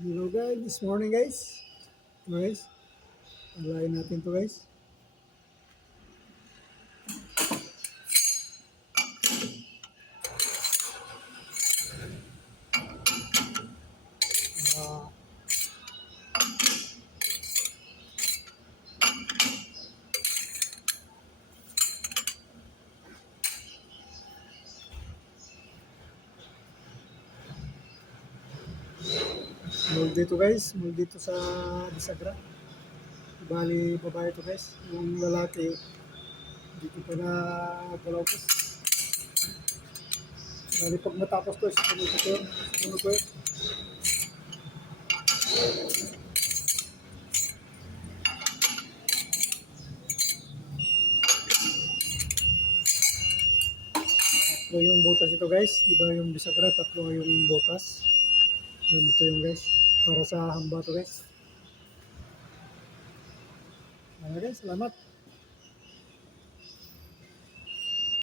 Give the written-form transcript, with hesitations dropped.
Hello guys, this morning guys. Guys, alayin natin to guys. Ah, mold dito guys, mold dito sa bisagra. Bali, babae to guys. Yung lalaki, dito pa na galaw guys. Bali, pag matapos to, sunod ko yun. Tatlo yung butas ito guys. Di ba yung bisagra, tatlo yung butas. Yan, ito yung guys. Para sa hamba to guys. Ano guys, salamat.